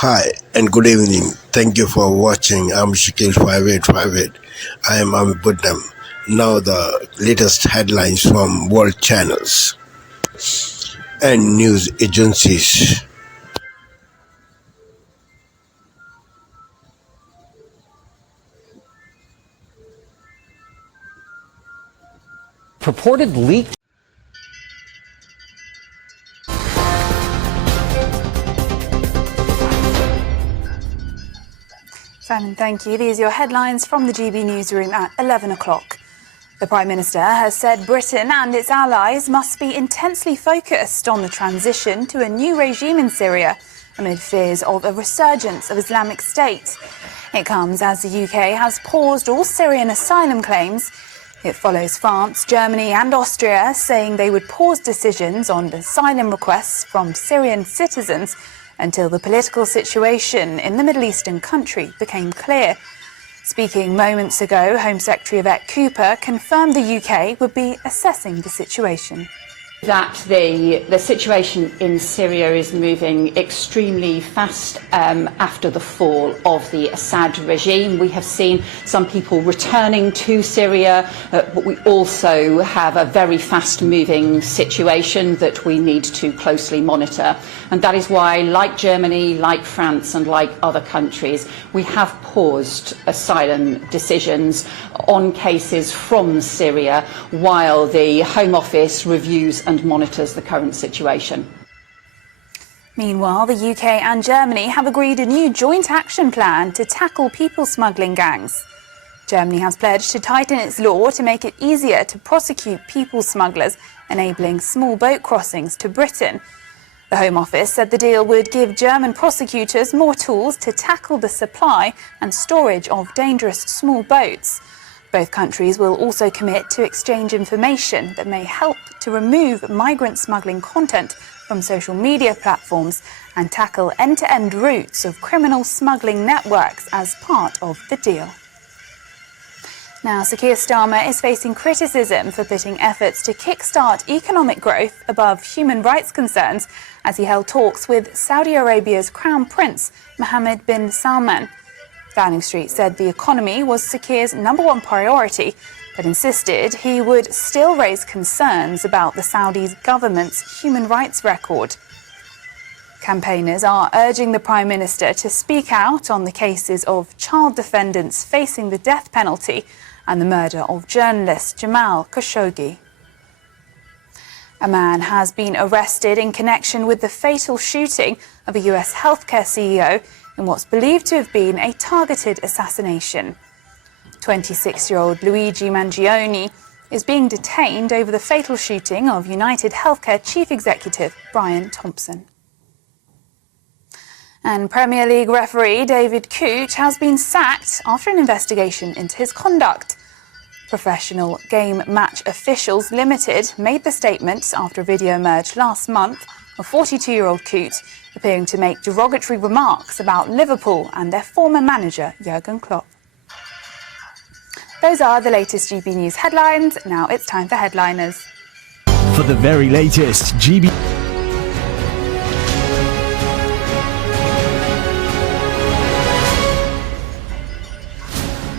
Hi and good evening. Thank you for watching. I'm Shakil 5858. I am Buddham. Now the latest headlines from world channels and news agencies. Purported leaked. Simon, thank you. These are your headlines from the GB newsroom at 11 o'clock. The Prime Minister has said Britain and its allies must be intensely focused on the transition to a new regime in Syria amid fears of a resurgence of Islamic State. It comes as the UK has paused all Syrian asylum claims. It follows France, Germany and Austria saying they would pause decisions on asylum requests from Syrian citizens until the political situation in the Middle Eastern country became clear. Speaking moments ago, Home Secretary Yvette Cooper confirmed the UK would be assessing the situation. That the situation in Syria is moving extremely fast after the fall of the Assad regime. We have seen some people returning to Syria, but we also have a very fast-moving situation that we need to closely monitor. And that is why, like Germany, like France and like other countries, we have paused asylum decisions on cases from Syria while the Home Office reviews and monitors the current situation. Meanwhile, the UK and Germany have agreed a new joint action plan to tackle people smuggling gangs. Germany has pledged to tighten its law to make it easier to prosecute people smugglers, enabling small boat crossings to Britain. The Home Office said the deal would give German prosecutors more tools to tackle the supply and storage of dangerous small boats. Both countries will also commit to exchange information that may help to remove migrant smuggling content from social media platforms and tackle end-to-end routes of criminal smuggling networks as part of the deal. Now, Sir Keir Starmer is facing criticism for putting efforts to kickstart economic growth above human rights concerns as he held talks with Saudi Arabia's Crown Prince Mohammed bin Salman. Downing Street said the economy was Sir Keir's #1 priority, but insisted he would still raise concerns about the Saudi government's human rights record. Campaigners are urging the Prime Minister to speak out on the cases of child defendants facing the death penalty and the murder of journalist Jamal Khashoggi. A man has been arrested in connection with the fatal shooting of a US healthcare CEO in what's believed to have been a targeted assassination. 26-year-old Luigi Mangione is being detained over the fatal shooting of United Healthcare Chief Executive Brian Thompson. And Premier League referee David Cooch has been sacked after an investigation into his conduct. Professional Game Match Officials Limited made the statement after a video emerged last month of 42-year-old Cooch appearing to make derogatory remarks about Liverpool and their former manager Jurgen Klopp. Those are the latest GB News headlines. Now it's time for Headliners. For the very latest GB...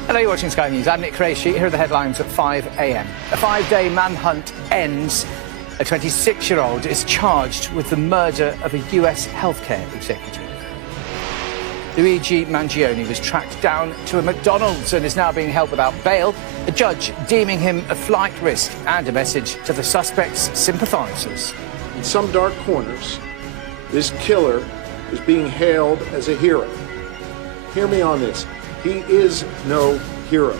Hello, you're watching Sky News. I'm Nick Qureshi. Here are the headlines at 5 a.m. A 5-day manhunt ends. A 26-year-old is charged with the murder of a US healthcare executive. Luigi Mangione was tracked down to a McDonald's and is now being held without bail. A judge deeming him a flight risk and a message to the suspect's sympathisers. In some dark corners, this killer is being hailed as a hero. Hear me on this. He is no hero.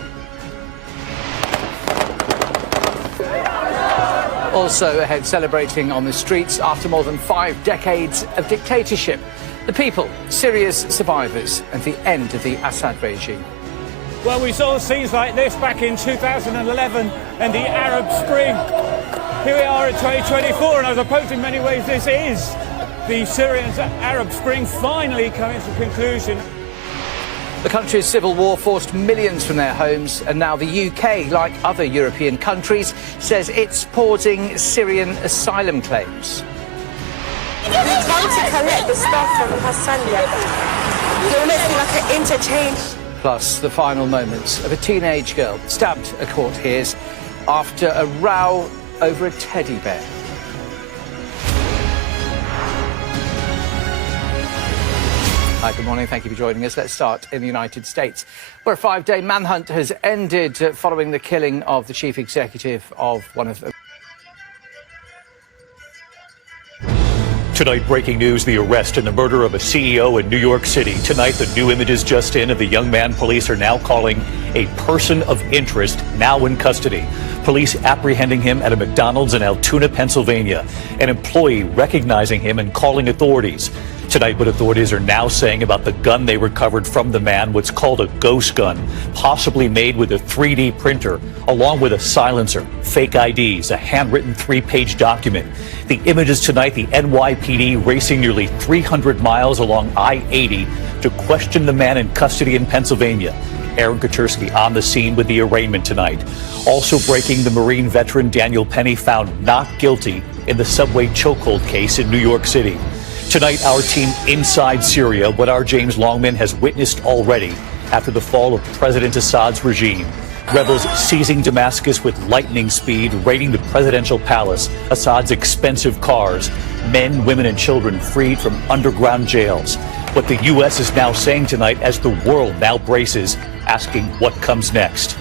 Also ahead, celebrating on the streets after more than 5 decades of dictatorship. The people, Syria's survivors, and the end of the Assad regime. Well, we saw scenes like this back in 2011 and the Arab Spring. Here we are at 2024, and I suppose in many ways this is the Syrian Arab Spring finally coming to conclusion. The country's civil war forced millions from their homes, and now the UK, like other European countries, says it's pausing Syrian asylum claims. come to collect the stuff from Hassan. You're making like an interchange. Plus, the final moments of a teenage girl stabbed, a court hears, after a row over a teddy bear. Hi, good morning. Thank you for joining us. Let's start in the United States, where a 5-day manhunt has ended following the killing of the chief executive of one of the... Tonight, breaking news, the arrest and the murder of a CEO in New York City. Tonight, the new images just in of the young man police are now calling a person of interest, now in custody. Police apprehending him at a McDonald's in Altoona, Pennsylvania. An employee recognizing him and calling authorities. Tonight, what authorities are now saying about the gun they recovered from the man, what's called a ghost gun, possibly made with a 3D printer, along with a silencer, fake IDs, a handwritten 3-page document. The images tonight, the NYPD racing nearly 300 miles along I-80 to question the man in custody in Pennsylvania. Aaron Katersky on the scene with the arraignment tonight. Also breaking, the Marine veteran Daniel Penny found not guilty in the subway chokehold case in New York City. Tonight, our team inside Syria, what our James Longman has witnessed already after the fall of President Assad's regime. Rebels seizing Damascus with lightning speed, raiding the presidential palace, Assad's expensive cars, men, women, and children freed from underground jails. What the U.S. is now saying tonight as the world now braces, asking what comes next.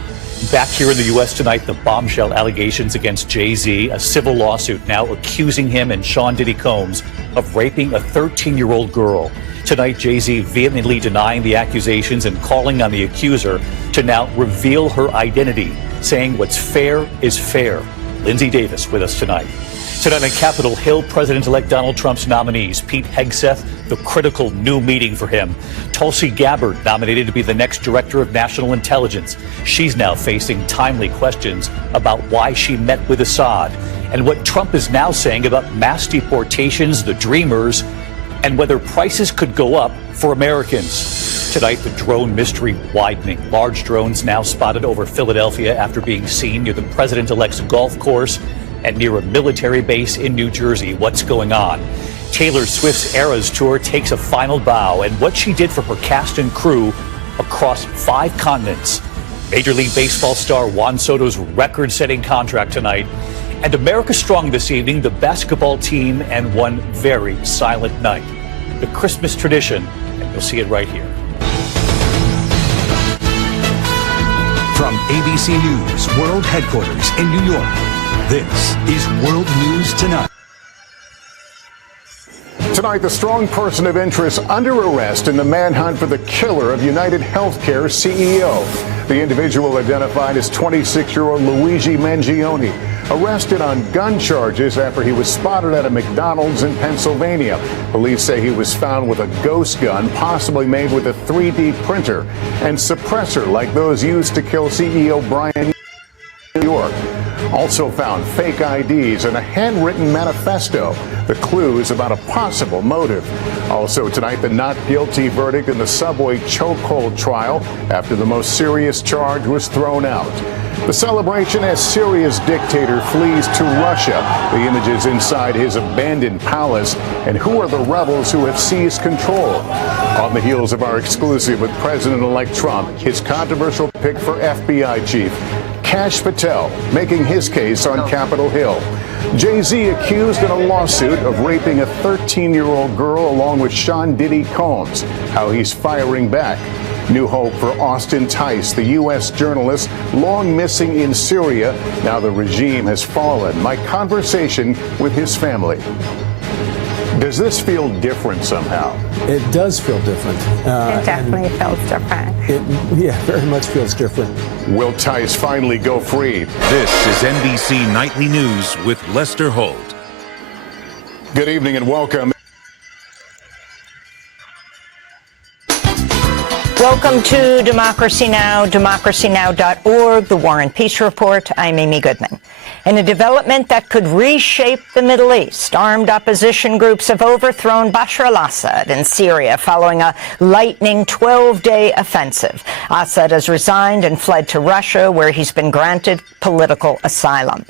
Back here in the U.S. tonight, the bombshell allegations against Jay-Z, a civil lawsuit now accusing him and Sean Diddy Combs of raping a 13-year-old girl. Tonight, Jay-Z vehemently denying the accusations and calling on the accuser to now reveal her identity, saying what's fair is fair. Lindsay Davis with us tonight. Tonight on Capitol Hill, President-elect Donald Trump's nominees, Pete Hegseth, the critical new meeting for him. Tulsi Gabbard, nominated to be the next Director of National Intelligence. She's now facing timely questions about why she met with Assad and what Trump is now saying about mass deportations, the Dreamers, and whether prices could go up for Americans. Tonight, the drone mystery widening. Large drones now spotted over Philadelphia after being seen near the president-elect's golf course and near a military base in New Jersey. What's going on? Taylor Swift's Eras Tour takes a final bow, and what she did for her cast and crew across 5 continents. Major League Baseball star Juan Soto's record-setting contract tonight. And America Strong this evening, the basketball team, and one very silent night. The Christmas tradition, and you'll see it right here. From ABC News World Headquarters in New York, this is World News Tonight. Tonight, the strong person of interest under arrest in the manhunt for the killer of United Healthcare CEO. The individual identified as 26-year-old Luigi Mangione, arrested on gun charges after he was spotted at a McDonald's in Pennsylvania. Police say he was found with a ghost gun, possibly made with a 3D printer and suppressor like those used to kill CEO Brian New York. Also found fake IDs and a handwritten manifesto. The clues about a possible motive. Also tonight, the not guilty verdict in the subway chokehold trial after the most serious charge was thrown out. The celebration as Syria's dictator flees to Russia. The images inside his abandoned palace. And who are the rebels who have seized control? On the heels of our exclusive with President-elect Trump, his controversial pick for FBI chief, Kash Patel, making his case on Capitol Hill. Jay-Z accused in a lawsuit of raping a 13-year-old girl along with Sean Diddy Combs. How he's firing back. New hope for Austin Tice, the U.S. journalist long missing in Syria. Now the regime has fallen. My conversation with his family. Does this feel different somehow? It does feel different. It definitely feels different. It very much feels different. Will Tice finally go free? This is NBC Nightly News with Lester Holt. Good evening and welcome. Well, Welcome to Democracy Now!, democracynow.org, The War and Peace Report. I'm Amy Goodman. In a development that could reshape the Middle East, armed opposition groups have overthrown Bashar al-Assad in Syria following a lightning 12-day offensive. Assad has resigned and fled to Russia, where he's been granted political asylum.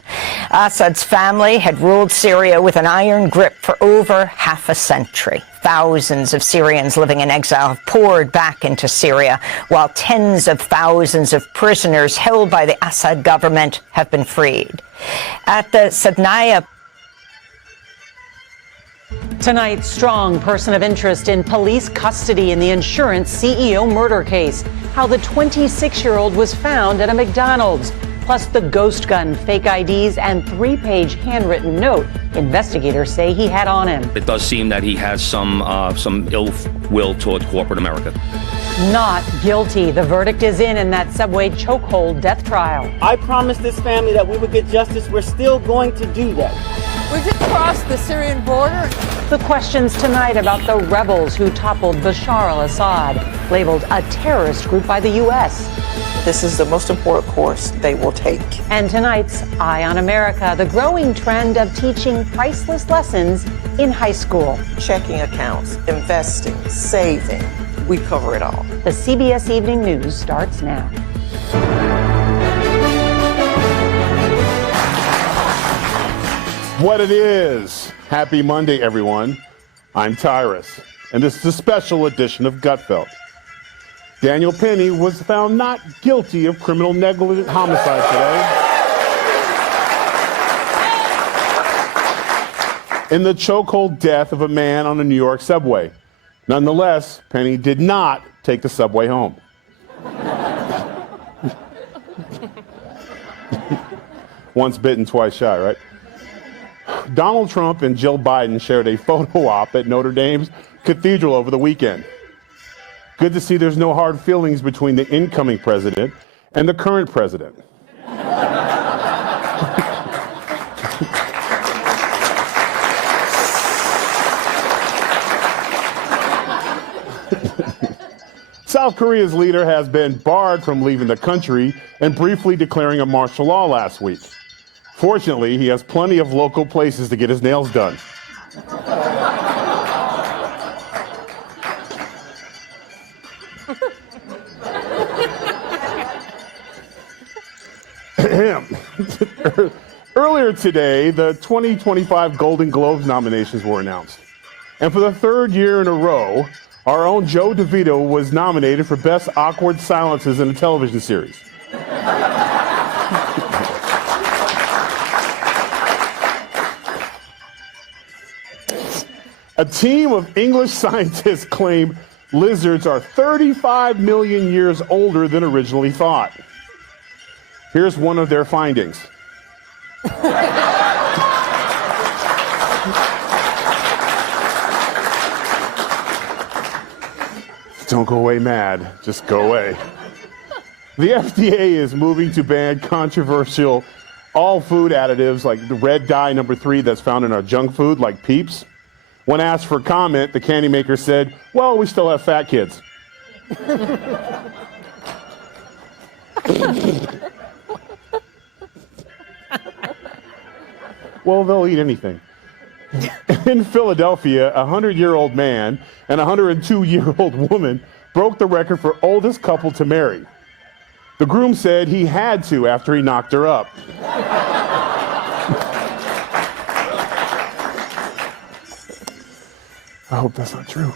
Assad's family had ruled Syria with an iron grip for over half a century. Thousands of Syrians living in exile have poured back into Syria, while tens of thousands of prisoners held by the Assad government have been freed. At the Sadnaya. Tonight, strong person of interest in police custody in the insurance CEO murder case. How the 26-year-old was found at a McDonald's. Plus the ghost gun, fake IDs, and 3-page handwritten note investigators say he had on him. It does seem that he has some ill will toward corporate America. Not guilty. The verdict is in that subway chokehold death trial. I promised this family that we would get justice. We're still going to do that. We just crossed the Syrian border. The questions tonight about the rebels who toppled Bashar al-Assad, labeled a terrorist group by the U.S. This is the most important course they will take. And tonight's Eye on America, the growing trend of teaching priceless lessons in high school. Checking accounts, investing, saving. We cover it all. The CBS Evening News starts now. What it is. Happy Monday, everyone. I'm Tyrus, and this is a special edition of Gutfeld. Daniel Penny was found not guilty of criminal negligent homicide today in the chokehold death of a man on a New York subway. Nonetheless, Penny did not take the subway home. Once bitten, twice shy, right? Donald Trump and Jill Biden shared a photo op at Notre Dame's cathedral over the weekend. Good to see there's no hard feelings between the incoming president and the current president. South Korea's leader has been barred from leaving the country and briefly declaring a martial law last week. Fortunately, he has plenty of local places to get his nails done. Earlier today, the 2025 Golden Globes nominations were announced. And for the third year in a row, our own Joe DeVito was nominated for Best Awkward Silences in a Television Series. A team of English scientists claim lizards are 35 million years older than originally thought. Here's one of their findings. Don't go away mad, just go away. The FDA is moving to ban controversial all food additives like the red dye number 3 that's found in our junk food like Peeps. When asked for comment, the candy maker said, well, we still have fat kids. Well, they'll eat anything. In Philadelphia, a 100-year-old man and a 102-year-old woman broke the record for oldest couple to marry. The groom said he had to after he knocked her up. I hope that's not true.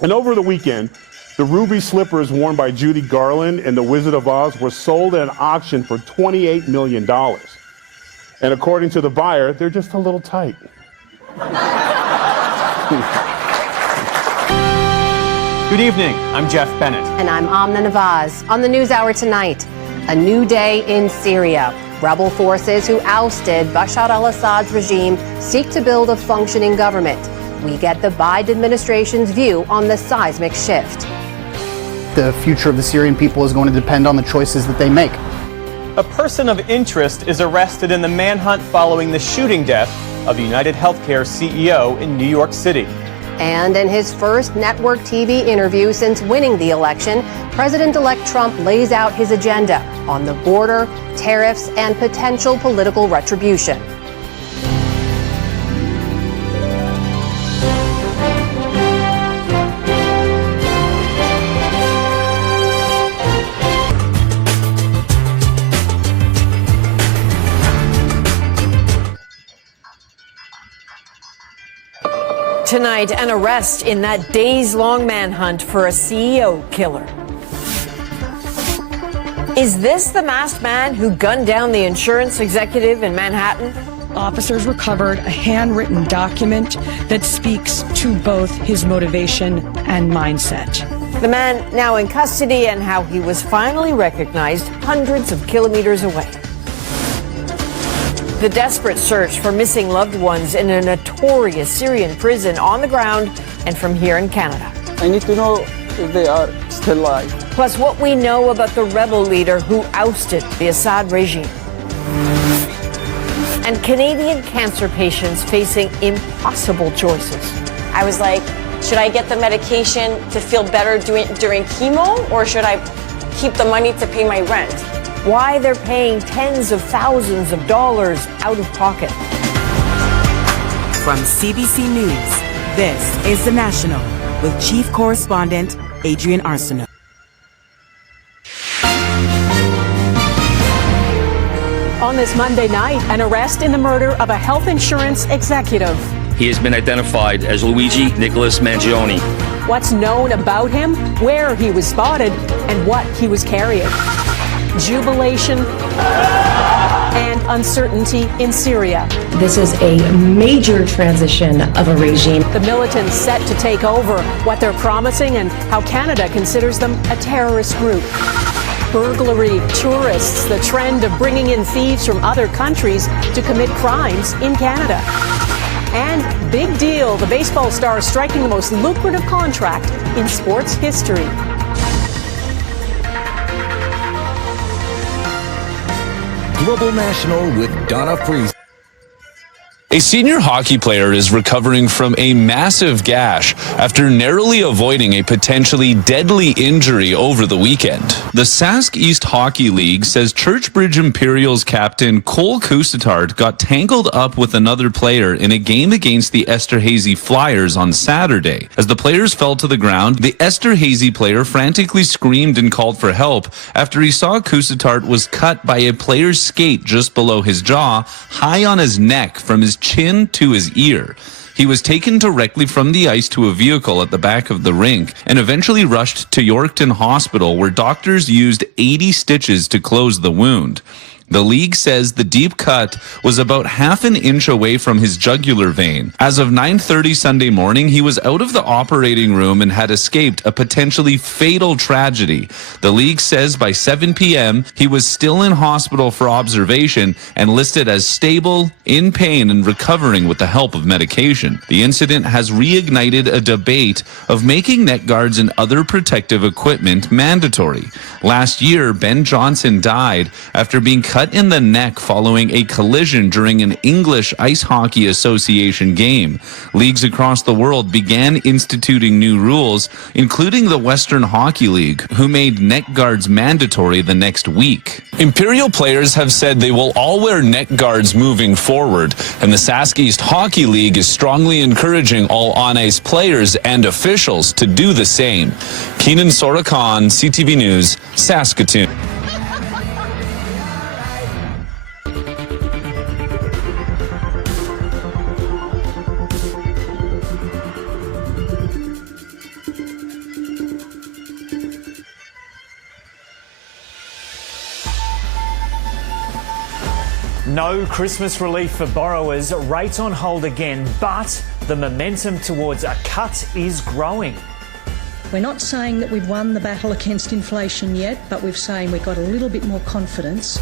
And over the weekend, the ruby slippers worn by Judy Garland in The Wizard of Oz were sold at an auction for $28 million. And according to the buyer, they're just a little tight. Good evening. I'm Jeff Bennett. And I'm Amna Nawaz. On the NewsHour tonight, a new day in Syria. Rebel forces who ousted Bashar al-Assad's regime seek to build a functioning government. We get the Biden administration's view on the seismic shift. The future of the Syrian people is going to depend on the choices that they make. A person of interest is arrested in the manhunt following the shooting death of United Healthcare CEO in New York City. And in his first network TV interview since winning the election, President-elect Trump lays out his agenda on the border, tariffs, and potential political retribution. Tonight, an arrest in that days-long manhunt for a CEO killer. Is this the masked man who gunned down the insurance executive in Manhattan? Officers recovered a handwritten document that speaks to both his motivation and mindset. The man now in custody and how he was finally recognized hundreds of kilometers away. The desperate search for missing loved ones in a notorious Syrian prison on the ground and from here in Canada. I need to know if they are still alive. Plus what we know about the rebel leader who ousted the Assad regime. And Canadian cancer patients facing impossible choices. I was like, should I get the medication to feel better during chemo, or should I keep the money to pay my rent? Why they're paying tens of thousands of dollars out of pocket. From CBC News, this is The National with Chief Correspondent Adrian Arsenault. On this Monday night, an arrest in the murder of a health insurance executive. He has been identified as Luigi Nicholas Mangione. What's known about him, where he was spotted, and what he was carrying. Jubilation and uncertainty in Syria. This is a major transition of a regime. The militants set to take over, what they're promising, and how Canada considers them a terrorist group. Burglary, tourists, the trend of bringing in thieves from other countries to commit crimes in Canada. And big deal, the baseball star striking the most lucrative contract in sports history. Global National with Donna Freeze. A senior hockey player is recovering from a massive gash after narrowly avoiding a potentially deadly injury over the weekend. The Sask East Hockey League says Churchbridge Imperials captain Cole Kusatart got tangled up with another player in a game against the Esterhazy Flyers on Saturday. As the players fell to the ground, the Esterhazy player frantically screamed and called for help after he saw Kusatart was cut by a player's skate just below his jaw, high on his neck from his chin to his ear. He was taken directly from the ice to a vehicle at the back of the rink and eventually rushed to Yorkton Hospital, where doctors used 80 stitches to close the wound. The league says the deep cut was about half an inch away from his jugular vein. As of 9:30 Sunday morning, he was out of the operating room and had escaped a potentially fatal tragedy. The league says by 7 p.m., he was still in hospital for observation and listed as stable, in pain, and recovering with the help of medication. The incident has reignited a debate of making neck guards and other protective equipment mandatory. Last year, Ben Johnson died after being cut in the neck following a collision during an English Ice Hockey Association game. Leagues across the world began instituting new rules, including the Western Hockey League, who made neck guards mandatory the next week. Imperial players have said they will all wear neck guards moving forward, and the Sask East Hockey League is strongly encouraging all on-ice players and officials to do the same. Keenan Sorakan, CTV News, Saskatoon. No Christmas relief for borrowers, rates on hold again, but the momentum towards a cut is growing. We're not saying that we've won the battle against inflation yet, but we're saying we've got a little bit more confidence.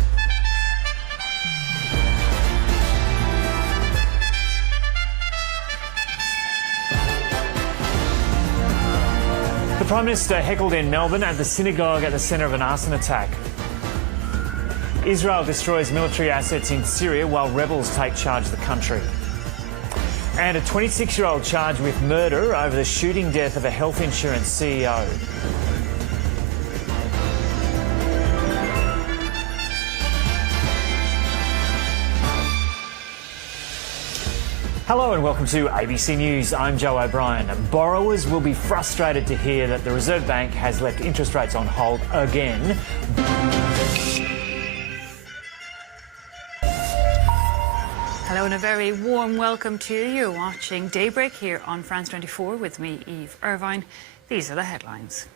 The Prime Minister heckled in Melbourne at the synagogue at the centre of an arson attack. Israel destroys military assets in Syria while rebels take charge of the country. And a 26-year-old charged with murder over the shooting death of a health insurance CEO. Hello and welcome to ABC News. I'm Joe O'Brien. Borrowers will be frustrated to hear that the Reserve Bank has left interest rates on hold again. Hello and a very warm welcome to you. You're watching Daybreak here on France 24 with me, Eve Irvine. These are the headlines.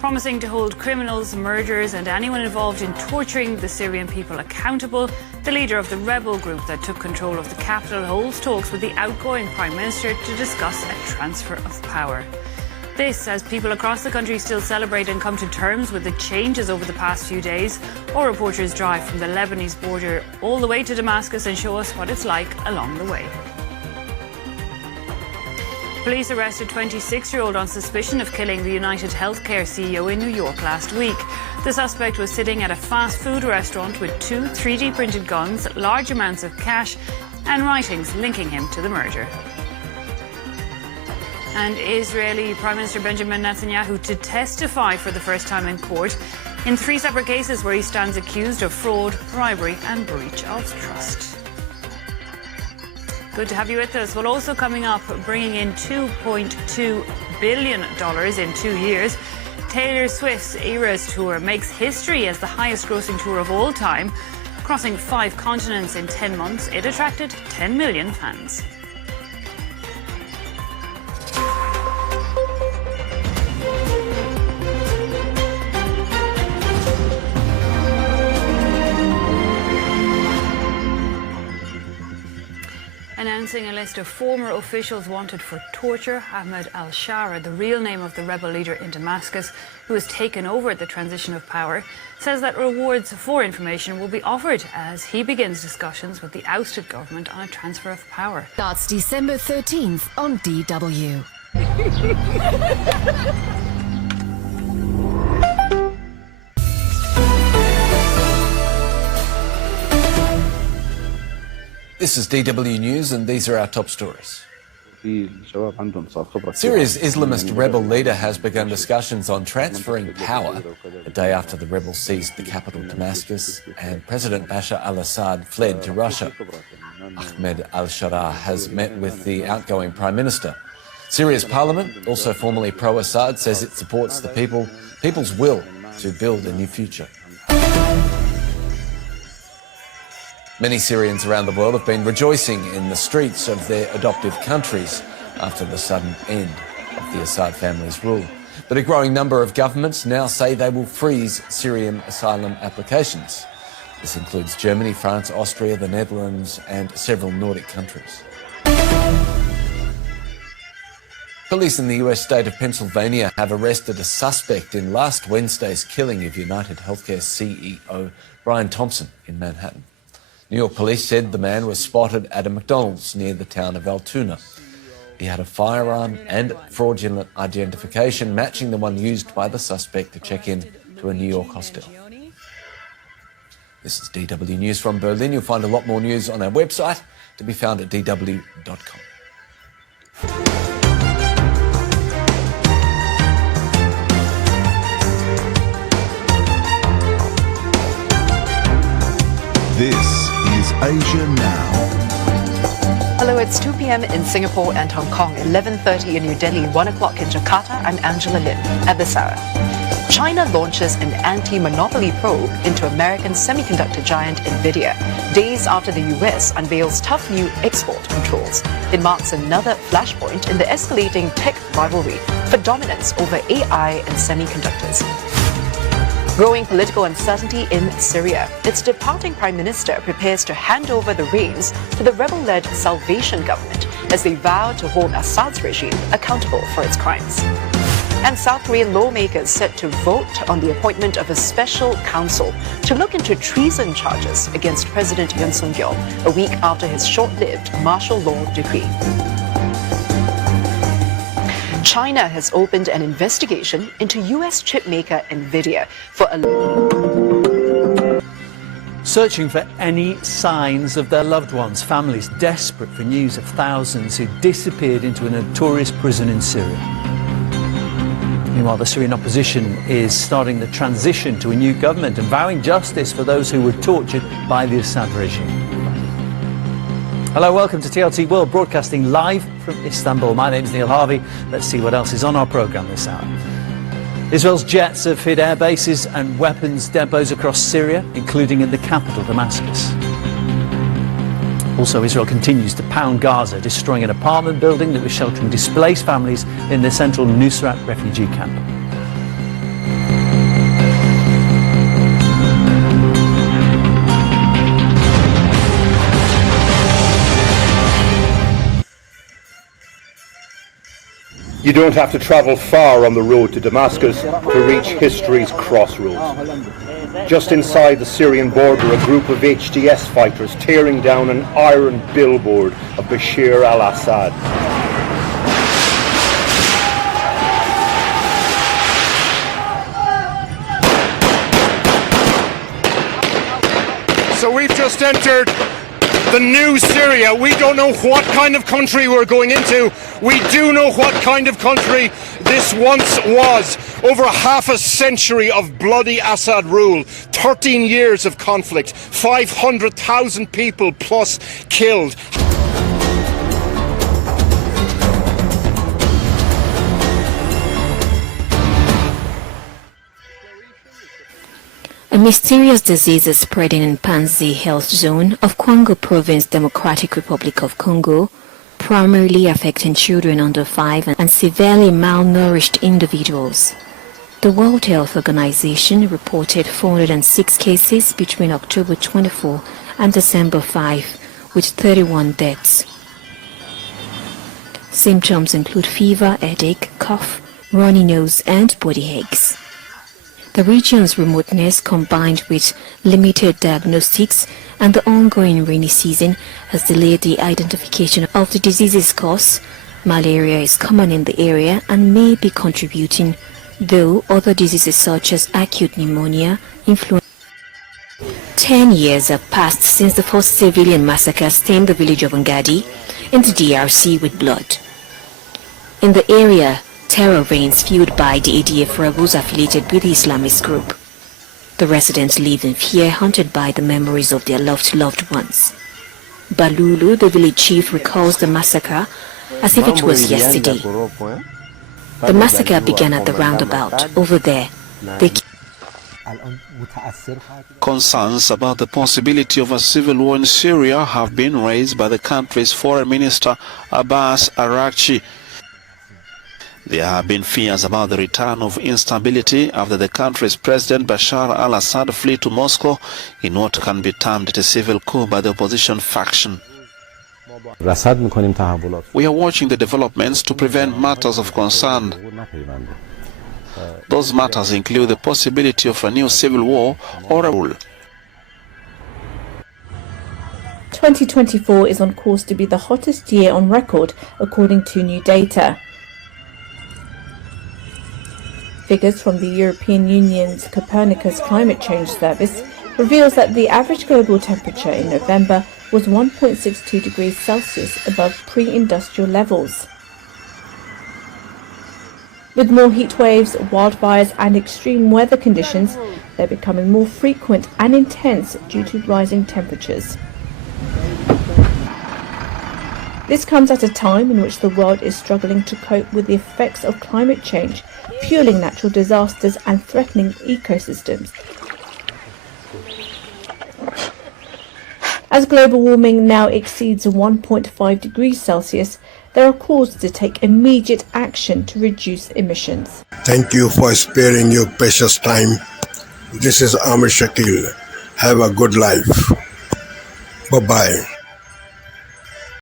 Promising to hold criminals, murderers and anyone involved in torturing the Syrian people accountable, the leader of the rebel group that took control of the capital holds talks with the outgoing Prime Minister to discuss a transfer of power. This as people across the country still celebrate and come to terms with the changes over the past few days. Our reporters drive from the Lebanese border all the way to Damascus and show us what it's like along the way. Police arrested 26-year-old on suspicion of killing the United Healthcare CEO in New York last week. The suspect was sitting at a fast food restaurant with 2 3D printed guns, large amounts of cash and writings linking him to the murder. And Israeli Prime Minister Benjamin Netanyahu to testify for the first time in court in 3 separate cases where he stands accused of fraud, bribery and breach of trust. Good to have you with us. Well, also coming up, bringing in $2.2 billion in 2 years, Taylor Swift's Eras Tour makes history as the highest grossing tour of all time. Crossing 5 continents in 10 months, it attracted 10 million fans. Announcing a list of former officials wanted for torture, Ahmed al-Shara, the real name of the rebel leader in Damascus, who has taken over the transition of power, says that rewards for information will be offered as he begins discussions with the ousted government on a transfer of power. Starts December 13th on DW. This is DW News, and these are our top stories. Syria's Islamist rebel leader has begun discussions on transferring power a day after the rebels seized the capital Damascus and President Bashar al-Assad fled to Russia. Ahmed al-Shara has met with the outgoing Prime Minister. Syria's parliament, also formerly pro-Assad, says it supports the people's will to build a new future. Many Syrians around the world have been rejoicing in the streets of their adoptive countries after the sudden end of the Assad family's rule. But a growing number of governments now say they will freeze Syrian asylum applications. This includes Germany, France, Austria, the Netherlands and several Nordic countries. Police in the US state of Pennsylvania have arrested a suspect in last Wednesday's killing of United Healthcare CEO Brian Thompson in Manhattan. New York police said the man was spotted at a McDonald's near the town of Altoona. He had a firearm and fraudulent identification matching the one used by the suspect to check in to a New York hostel. This is DW News from Berlin. You'll find a lot more news on our website, to be found at dw.com. This is Asia Now. Hello, it's 2 p.m. in Singapore and Hong Kong, 11:30 in New Delhi, 1 o'clock in Jakarta. I'm Angela Lin. At this hour, China launches an anti-monopoly probe into American semiconductor giant NVIDIA, days after the U.S. unveils tough new export controls. It marks another flashpoint in the escalating tech rivalry for dominance over AI and semiconductors. Growing political uncertainty in Syria. Its departing prime minister prepares to hand over the reins to the rebel-led Salvation government as they vow to hold Assad's regime accountable for its crimes. And South Korean lawmakers set to vote on the appointment of a special counsel to look into treason charges against President Yoon Suk-yeol a week after his short-lived martial law decree. China has opened an investigation into U.S. chipmaker NVIDIA for searching for any signs of their loved ones. Families desperate for news of thousands who disappeared into a notorious prison in Syria. Meanwhile, the Syrian opposition is starting the transition to a new government and vowing justice for those who were tortured by the Assad regime. Hello, welcome to TLT World, broadcasting live from Istanbul. My name's Neil Harvey. Let's see what else is on our programme this hour. Israel's jets have hit air bases and weapons depots across Syria, including in the capital, Damascus. Also, Israel continues to pound Gaza, destroying an apartment building that was sheltering displaced families in the central Nusrat refugee camp. You don't have to travel far on the road to Damascus to reach history's crossroads. Just inside the Syrian border, a group of HTS fighters tearing down an iron billboard of Bashar al-Assad. So we've just entered the new Syria. We don't know what kind of country we're going into. We do know what kind of country this once was. Over half a century of bloody Assad rule, 13 years of conflict, 500,000 people plus killed. A mysterious disease is spreading in Panzi Health Zone of Kwango Province, Democratic Republic of Congo, primarily affecting children under 5 and severely malnourished individuals. The World Health Organization reported 406 cases between October 24 and December 5, with 31 deaths. Symptoms include fever, headache, cough, runny nose, and body aches. The region's remoteness, combined with limited diagnostics and the ongoing rainy season, has delayed the identification of the disease's cause. Malaria is common in the area and may be contributing, though other diseases such as acute pneumonia, influenza. 10 years have passed since the first civilian massacre stained the village of Ngadi in the DRC with blood. In the area, terror reigns, fueled by the ADF rebels affiliated with the Islamist group. The residents live in fear, haunted by the memories of their loved ones. Balulu, the village chief, recalls the massacre as if it was yesterday. The massacre began at the roundabout. Over there, Concerns about the possibility of a civil war in Syria have been raised by the country's foreign minister Abbas Araghchi. There have been fears about the return of instability after the country's president Bashar al-Assad fled to Moscow in what can be termed a civil coup by the opposition faction. We are watching the developments to prevent matters of concern. Those matters include the possibility of a new civil war or a rule. 2024 is on course to be the hottest year on record, according to new data. Figures from the European Union's Copernicus Climate Change Service reveals that the average global temperature in November was 1.62 degrees Celsius above pre-industrial levels. With more heat waves, wildfires and extreme weather conditions, they're becoming more frequent and intense due to rising temperatures. This comes at a time in which the world is struggling to cope with the effects of climate change, fueling natural disasters and threatening ecosystems. As global warming now exceeds 1.5 degrees Celsius, there are calls to take immediate action to reduce emissions. Thank you for sparing your precious time. This is Amir Shakil. Have a good life. Bye-bye.